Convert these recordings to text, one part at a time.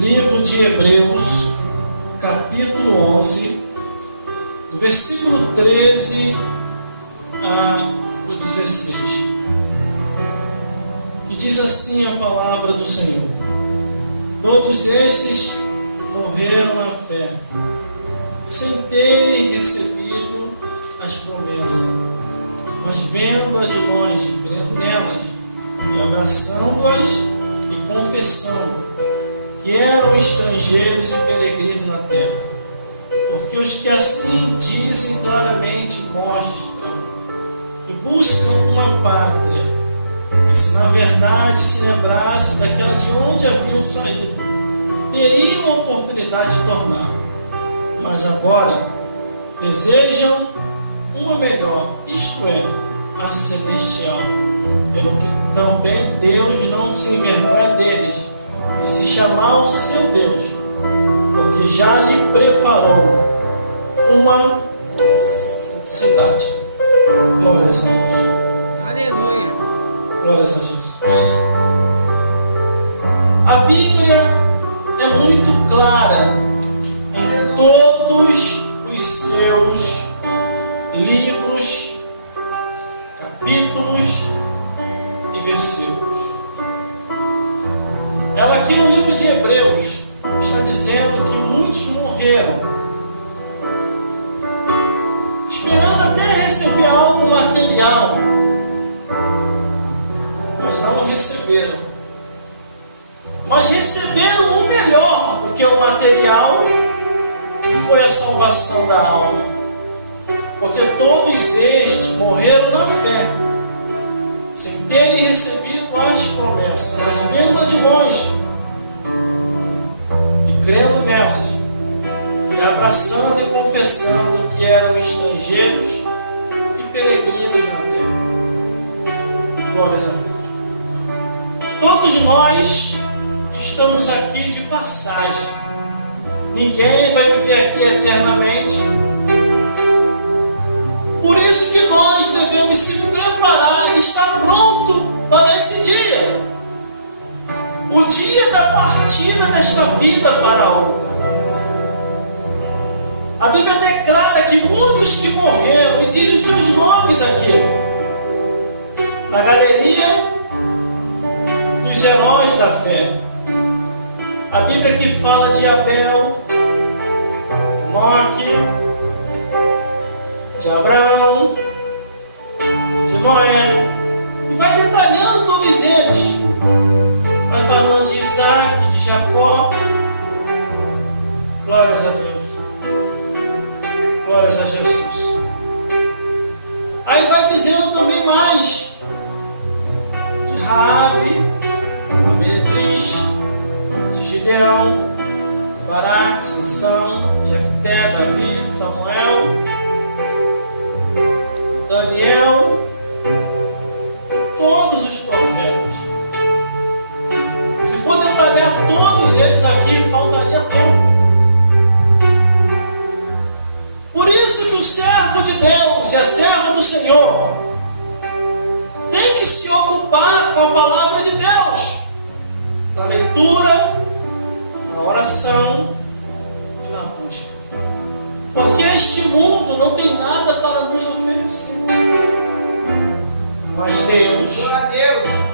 Livro de Hebreus, capítulo 11, do versículo 13 ao 16. E diz assim a palavra do Senhor: todos estes morreram na fé, sem terem recebido as promessas, mas vendo-as de longe, crendo nelas, e abraçando-as e confessando que eram estrangeiros e peregrinos na terra. Porque os que assim dizem claramente mostram que buscam uma pátria, e se na verdade se lembrassem daquela de onde haviam saído, teriam a oportunidade de tornar. Mas agora desejam uma melhor, isto é, a celestial, pelo que também Deus não se envergonha deles, de se chamar o seu Deus, porque já lhe preparou uma cidade. Glórias a Deus. Aleluia. Glórias a Jesus. A Bíblia é muito clara em todos os seus livros, capítulos e versículos. Ela aqui no livro de Hebreus está dizendo que muitos morreram, esperando até receber algo material, mas não receberam. Mas receberam o melhor do que o material, que foi a salvação da alma. Porque todos estes morreram na fé, sem terem recebido as promessas, mas vendo-as de longe e crendo nelas, e abraçando e confessando que eram estrangeiros e peregrinos na terra. Glórias a Deus. Todos nós estamos aqui de passagem. Ninguém vai viver aqui eternamente. Por isso que nós devemos se preparar e estar pronto para esse dia. O dia da partida desta vida para outra. A Bíblia declara que muitos que morreram, e diz os seus nomes aqui, na galeria dos heróis da fé. A Bíblia que fala de Abel, Enoque, de Abraão, de Noé, e vai detalhando todos eles. Vai falando de Isaac, de Jacó. Glórias a Deus. Glórias a Jesus. Aí vai dizendo também mais de Raabe, a meretriz, de Gideão, Baraque, Sansão, Jefté, Davi, Samuel, Daniel, todos os profetas. Se for detalhar todos eles aqui, faltaria tempo. Por isso que o servo de Deus e a serva do Senhor tem que se ocupar com a palavra de Deus, na leitura, na oração e na busca. Porque este mundo não tem nada para nos oferecer. Mas Deus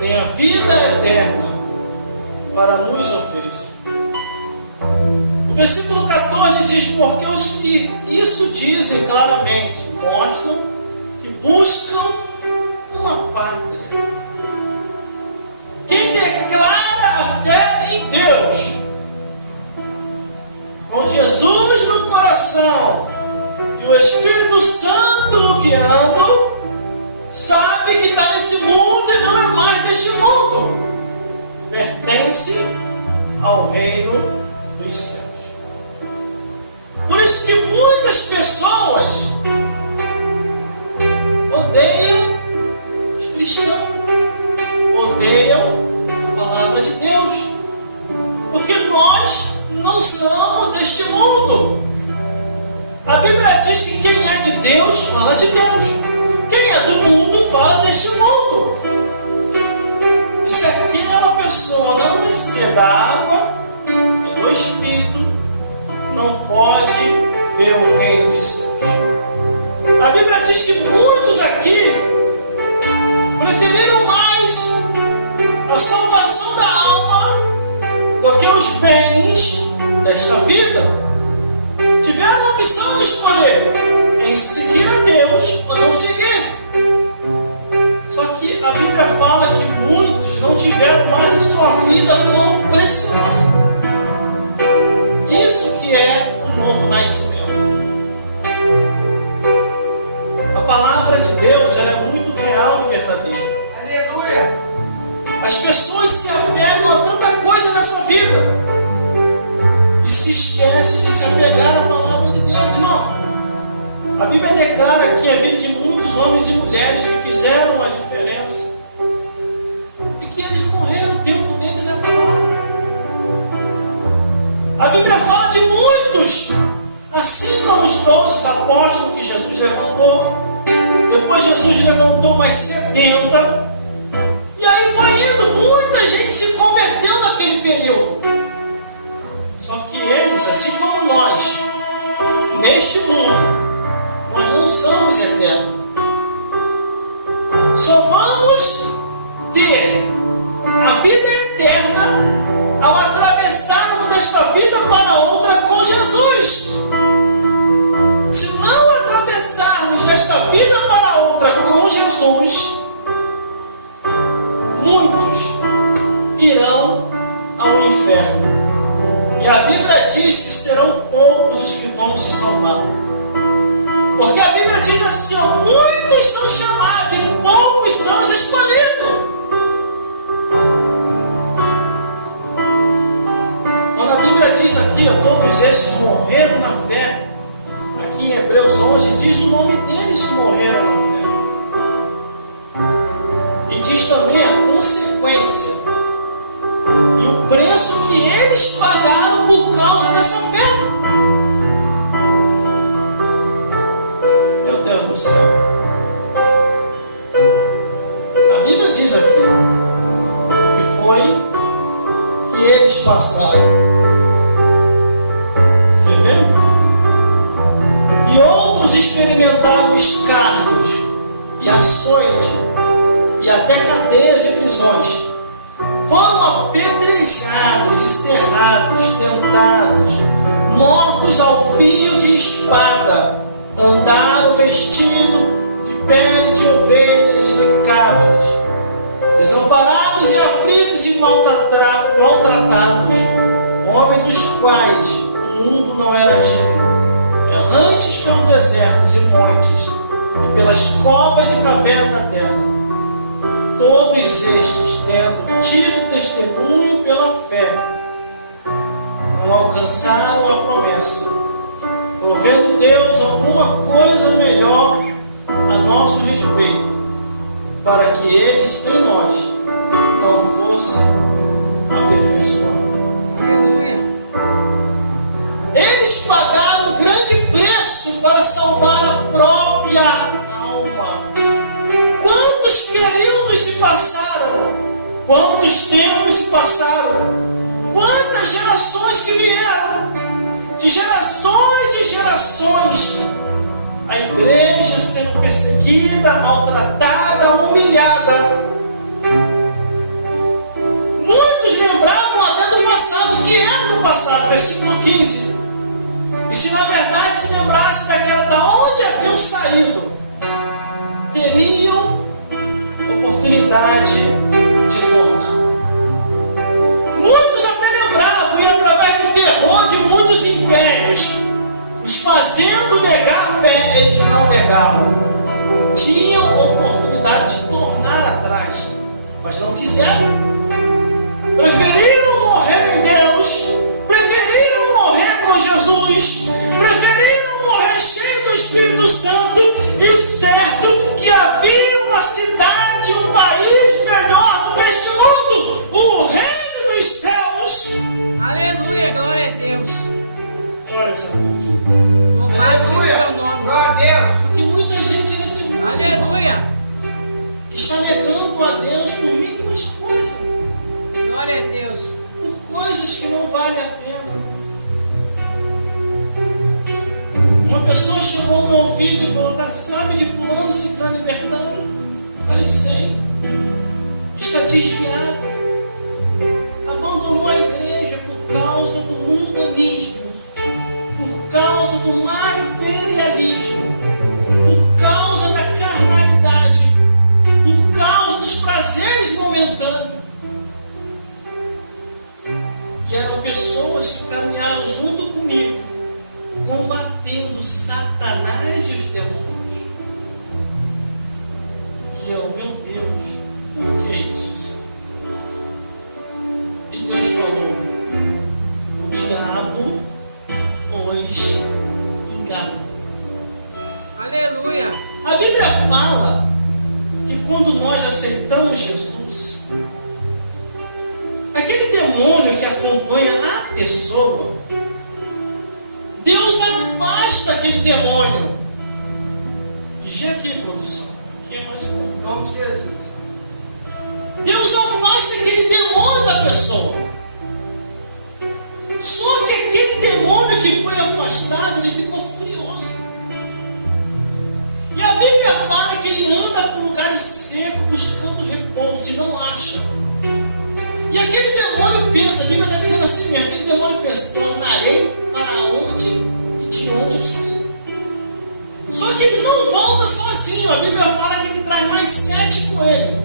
tem a vida eterna para nos oferecer. O versículo 14 diz: porque os que isso dizem claramente mostram que buscam uma pátria. Quem declara a fé em Deus, com Jesus no coração e o Espírito Santo o guiando, sabe que está nesse mundo e não é mais deste mundo. Pertence ao reino dos céus. Por isso que muitas pessoas odeiam os cristãos, odeiam a palavra de Deus, porque nós não somos deste mundo. A Bíblia diz que quem é de Deus fala de Deus, quem é do mundo fala deste mundo. E se aquela pessoa não nascer da água e espírito não pode ver o reino dos céus. A Bíblia diz que muitos aqui preferiram mais a salvação da alma do que os bens desta vida. Tiveram a opção de escolher em seguir a Deus ou não seguir. Só que a Bíblia fala que muitos não tiveram mais a sua vida como preciosa. Isso que é o novo nascimento. A palavra de Deus ela é muito real e verdadeira. Aleluia! As pessoas se apegam a tanta coisa nessa vida e se esquecem de se apegar à palavra de Deus, irmão. A Bíblia declara que a vida de muitos homens e mulheres que fizeram a diferença e que eles morreram, o tempo deles acabaram. A Bíblia fala de muitos, assim como os 12 apóstolos que Jesus levantou. Depois Jesus levantou mais 70. E aí foi indo, muita gente se converteu naquele período. Só que eles, assim como nós, neste mundo, nós não somos eternos. Só vamos ter a vida eterna ao atravessarmos desta vida para outra com Jesus. Se não atravessarmos desta vida para outra com Jesus, muitos irão ao inferno. E a Bíblia diz que serão poucos os que vão se salvar. Porque a Bíblia diz assim, ó, muitos são chamados e poucos são os escolhidos. Quando a Bíblia diz aqui, ó, todos esses morreram na fé, aqui em Hebreus 11 diz o nome deles que morreram na fé. E diz também a consequência e o preço que eles pagaram por causa dessa fé. Meu Deus do céu. A Bíblia diz aqui que foi que eles passaram. E outros experimentaram escárnios e açoite e até cadeias e prisões. Foram apedrejados e serrados, tentados, mortos ao fio de espada. Andaram vestidos de pele de ovelhas e de cabras, desamparados e aflitos e maltratados, homens dos quais o mundo não era digno, errantes pelos desertos e montes, e pelas covas e cavernas da terra. Todos estes, tendo tido testemunho pela fé, não alcançaram a promessa, provendo Deus alguma coisa melhor a nosso respeito, para que eles, sem nós, não fossem aperfeiçoados. Eles pagaram um grande preço para salvar a própria alma. Quantos períodos se passaram? Quantos tempos se passaram? Quantas gerações que vieram? De gerações e gerações, a igreja sendo perseguida, maltratada, humilhada. no ouvido e falou: tá, sabe de fulano, ciclano, libertando? Falei: sei. Está desviado. Abandonou a igreja por causa do mundanismo, por causa do materialismo, por causa da carnalidade, por causa dos prazeres momentâneos. E eram pessoas que caminharam junto comigo, combatendo Satanás e os demônios. E eu: meu Deus, o que é isso, Senhor? E Deus falou: o diabo os enganou. Aleluia. A Bíblia fala que quando nós aceitamos Jesus, aquele demônio que acompanha a pessoa, Deus afasta aquele demônio. Vigia aqui, produção. Quem é mais bom? Vamos, Jesus. Deus afasta aquele demônio da pessoa. Só que aquele demônio que foi afastado, ele ficou furioso. E a Bíblia fala que ele anda por lugares secos, buscando repouso, e não acha. E aquele demônio pensa, a Bíblia está dizendo assim mesmo, aquele demônio pensa: tornarei para onde e de onde eu saí. Só que ele não volta sozinho. A Bíblia fala que ele traz mais 7 com ele.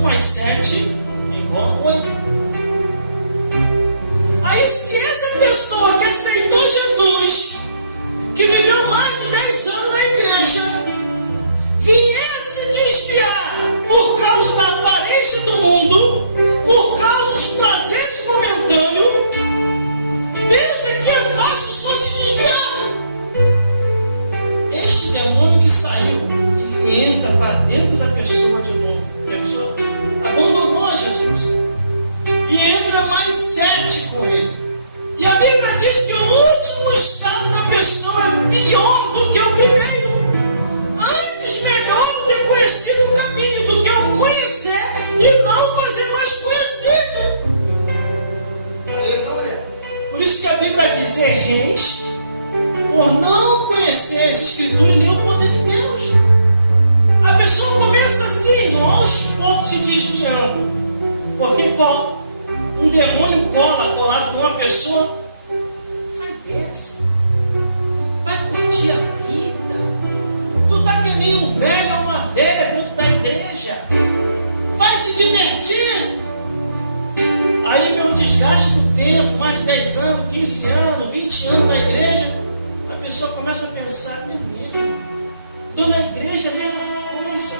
1 mais 7 é igual a 8. Aí, se essa pessoa que aceitou Jesus, que viveu mais de 10 anos na igreja, viesse desviar por causa da aparência do mundo, por causa dos prazeres momentâneos, pensa que é fácil só se desviar. Este demônio que saiu, ele entra para dentro da pessoa de novo. A pessoa abandonou a Jesus. E entra mais 7 com ele. E a Bíblia diz que o último estado da pessoa é pior do que o primeiro. Antes, melhor ter conhecido o caminho do que o conhecer e não fazer mais conhecido. Aleluia. Por isso que a Bíblia diz: erreis por não conhecer a Escritura e nem o poder de Deus. A pessoa começa assim, aos poucos se desviando. Porque um demônio colado numa pessoa, sai dessa, vai curtir a vida. Tu tá que nem um velho ou uma velha dentro da igreja, vai se divertir. Aí, pelo desgaste do tempo, mais de 10 anos, 15 anos, 20 anos na igreja, a pessoa começa a pensar: é mesmo, estou na igreja, a mesma coisa,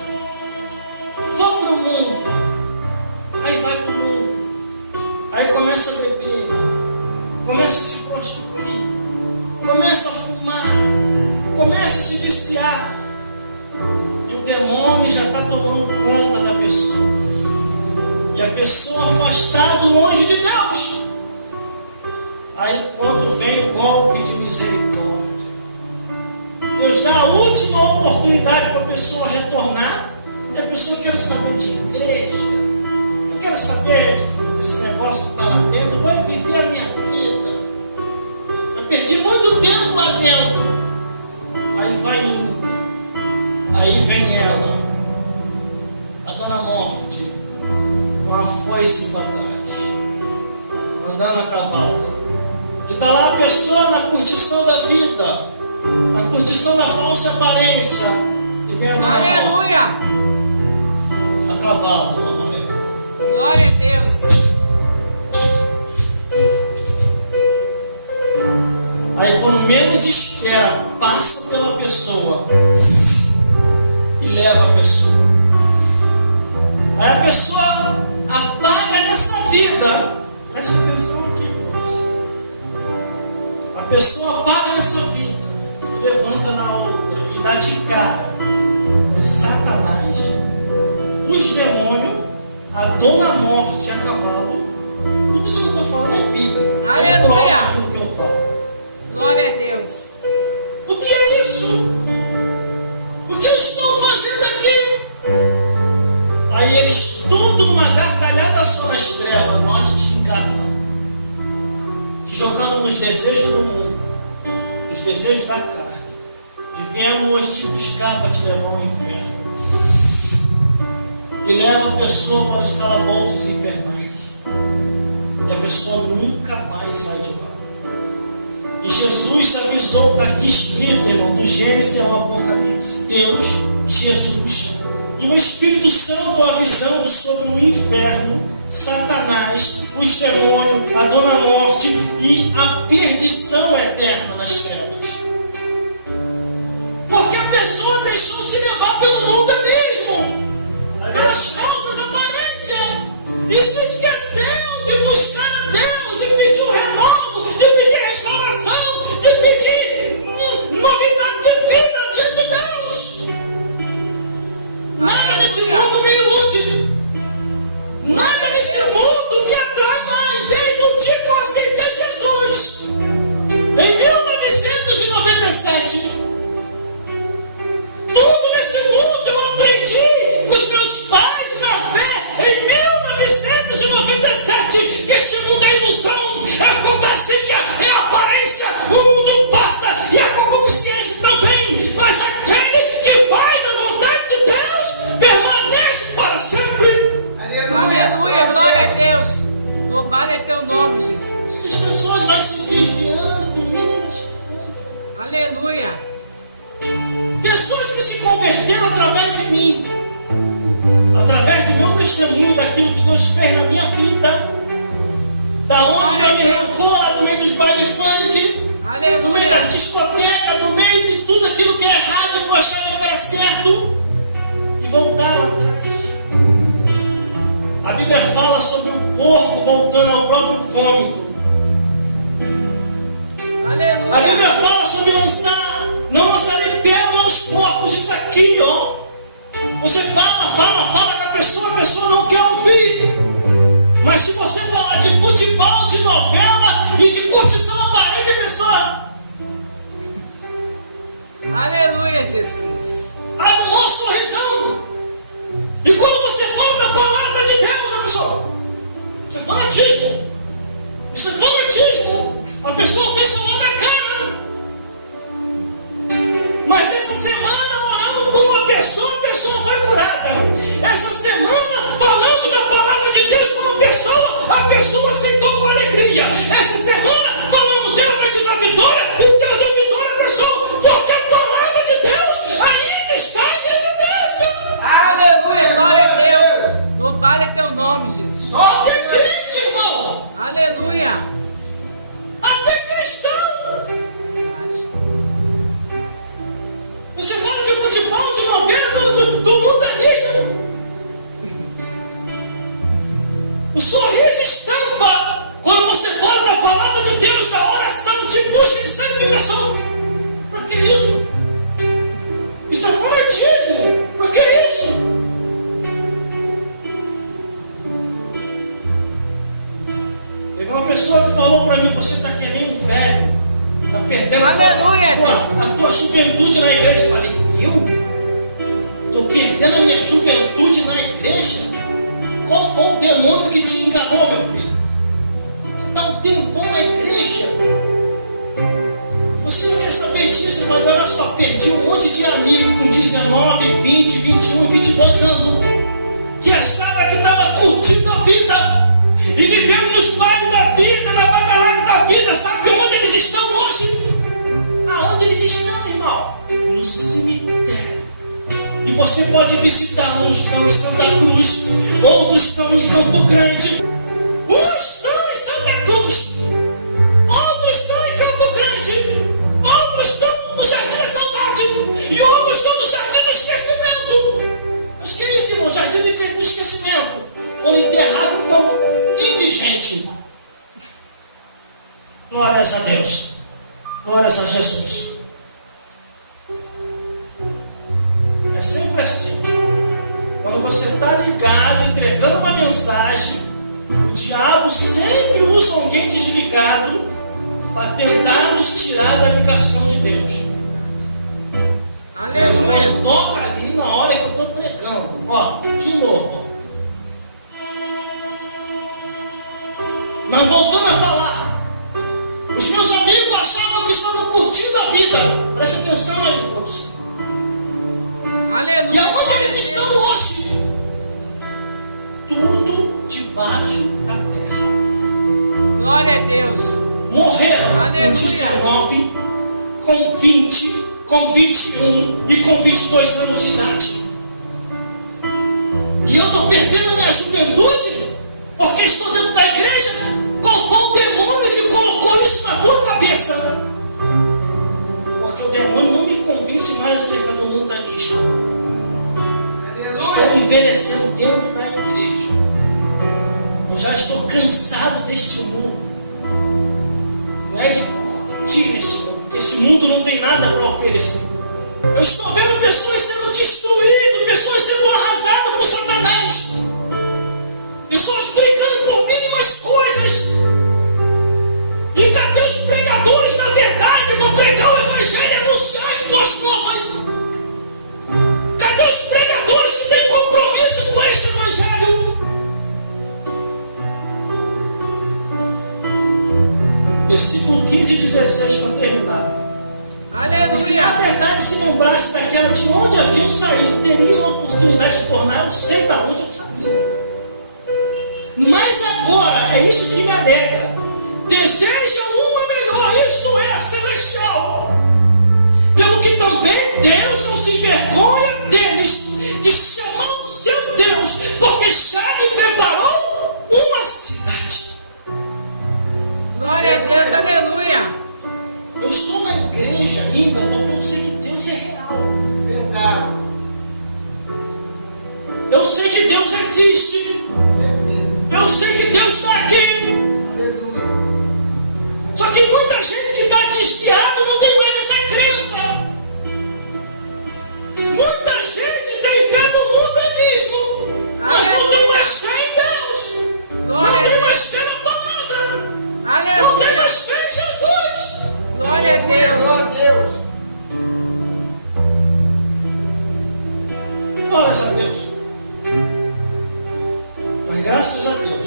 vou para o mundo. Aí vai para o mundo. Aí começa a beber, começa a se prostituir, começa a fumar, começa a se viciar. E o demônio já está tomando conta da pessoa. E a pessoa afastada, longe de Deus. Aí quando vem o golpe de misericórdia, Deus dá a última oportunidade para a pessoa retornar. E a pessoa quer saber de igreja, eu quero saber desse negócio que está lá dentro, vou viver a minha vida. Eu perdi muito tempo lá dentro. Aí vai indo. Aí vem ela, a dona Morte, com a foice para trás, andando a cavalo. E está lá a pessoa na curtição da vida, na curtição da falsa aparência. E vem a dona Morte, Aleluia. a cavalo. Glória a Deus. Aí quando menos espera, passa pela pessoa e leva a pessoa. Aí a pessoa apaga nessa vida. Preste atenção aqui, irmãos. A pessoa apaga nessa vida e levanta na outra e dá de cara com Satanás, os demônios, a dona Morte a cavalo. Tudo isso que eu estou falando é Bíblia. Eu provo aquilo que eu falo. Glória a Deus. O que é isso? O que eu estou fazendo aqui? Aí eles tudo numa gargalhada só nas trevas. Nós te enganamos. Te jogamos nos desejos do mundo, nos desejos da carne. Vivemos te buscar para te levar ao inferno. E leva a pessoa para os calabouços infernais. E a pessoa nunca mais sai de lá. E Jesus avisou, está aqui escrito, irmão, do Gênesis ao Apocalipse. Deus, Jesus e o Espírito Santo avisando sobre o inferno, Satanás, os demônios, a dona morte e a perdição eterna nas trevas. Porque a pessoa deixou se levar pelo mundo mesmo, pelas falsas aparências, e se esqueceu de buscar a Deus, de pedir um renovo, de pedir restauração, de pedir novidade de vida diante de Deus. Nada nesse mundo me ilude, nada nesse mundo me atrai mais, desde o dia que eu aceitei Jesus, em 1997. Tudo nesse mundo eu aprendi com os meus pais na fé em 1997, que este mundo é ilusão, é fantasia, é aparência, o mundo passa e a concupiscência também, mas aquele que faz a vontade de Deus permanece para sempre. Aleluia, glória a Deus. Louvado é teu nome, Jesus. As pessoas vão se desviando por mim. Aleluia. Pessoas que se converteram através de mim, através do meu testemunho, daquilo que Deus fez na minha vida, da onde Deus me arrancou lá do meio dos bailes funk, no meio das discotecas, no meio de tudo aquilo que é errado, que eu achava que era certo, e voltaram atrás. A Bíblia fala sobre o porco voltando ao próprio vômito. A Bíblia fala sobre não lançarem pérola aos porcos, isso aqui, ó. Você fala com a pessoa não quer ouvir. Mas se você falar de futebol, de novela e de curtição aparente, a pessoa Aleluia, Jesus. abre um bom sorrisão. E quando você fala da palavra de Deus, a pessoa, isso é fanatismo. Isso é fanatismo. A pessoa fez chamar da cara. Mas essa semana orando por uma pessoa, a pessoa foi curada. Essa semana falando da palavra de Deus com uma pessoa, a pessoa aceitou com alegria. Essa semana falando, Deus vai te dar vitória, e Deus deu vitória à pessoa, porque a palavra de Deus ainda está em evidência. Aleluia, glória a Deus. Louvado é teu nome, Jesus. Até crente, irmão. Aleluia. Até cristão. Você fala de futebol, de novela, do mundanismo. O sorriso estampa quando você fala da palavra de Deus, da oração, de busca de santificação. Para que isso? Isso é fanatismo. Para que isso? Teve uma pessoa que falou para mim, você está querendo um velho. Está perdendo a tua juventude na igreja. Eu falei, eu? Estou perdendo a minha juventude na igreja? Qual foi o demônio que te enganou, meu filho? Está um tempão na igreja. Você não quer saber disso, mas olha só, perdi um monte de amigo com 19, 20, 21, 22 anos, que achava que estava curtindo a vida. E vivendo nos bailes da vida, na badalada da vida. Sabe onde eles estão hoje? Aonde eles estão, irmão? No cemitério. E você pode visitar uns estão em Santa Cruz, outros estão em Campo Grande, uns estão em Santa Cruz, outros estão em Campo Grande, outros estão no Jardim da Saudade e outros estão no Jardim do Esquecimento. Mas que é isso, irmão? Jardim do Esquecimento. Foram enterrados como indigente. Glórias a Deus. Glórias a Jesus. É sempre assim. Quando você está ligado, entregando uma mensagem, o diabo sempre usa alguém desligado para tentar nos tirar da ligação de Deus. O telefone toca ali na hora que eu estou pregando. Ó, de novo. Ó. Mas voltando a falar, os meus amigos achavam que estavam curtindo a vida. Preste atenção aí, 19, com 20, com 21 e com 22 anos de idade. E eu estou perdendo a minha juventude porque estou dentro da igreja? Qual foi o demônio que colocou isso na tua cabeça? Porque o demônio não me convence mais acerca do mundanismo. Estou envelhecendo dentro da igreja. Eu já estou cansado deste mundo. Não é de curtir esse mundo, porque esse mundo não tem nada para oferecer. Eu estou vendo pessoas sendo destruídas, pessoas sendo arrasadas por Satanás. Pessoas brigando por mínimas coisas. E cadê os pregadores da verdade para pregar o evangelho e anunciar as boas novas? Cadê os pregadores que têm compromisso com este evangelho? Versículo 15 e 16 para terminar. E se a verdade se lembrasse daquela de onde haviam saído, teria uma oportunidade de tornar, não sei de onde eu saí. Mas agora, é isso que me alegra, desejam uma melhor, isto é, a celestial. Pelo que também Deus não se envergonha deles, de chamar o seu Deus, porque já lhe preparou uma cidade. Glória a Deus, aleluia. Eu estou na igreja ainda porque eu sei que Deus é real. Verdade. Eu sei que Deus existe. Eu sei que Deus está aqui. Só que muita gente que está desviada não tem mais essa crença. Muita gente tem fé no mundanismo, mas não tem mais fé em Deus. Não tem mais fé na palavra. Não tem mais fé em Jesus. Glória a Deus. Glórias a Deus. Mas graças a Deus,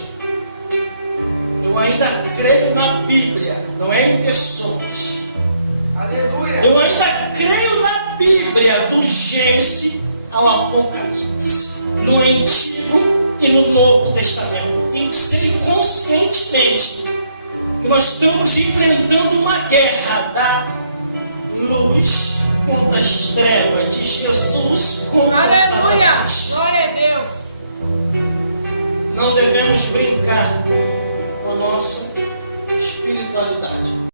eu ainda creio na Bíblia, não é em pessoas. Aleluia. Eu ainda creio na Bíblia, do Gênesis ao Apocalipse, no Antigo e no Novo Testamento. E sei conscientemente que nós estamos enfrentando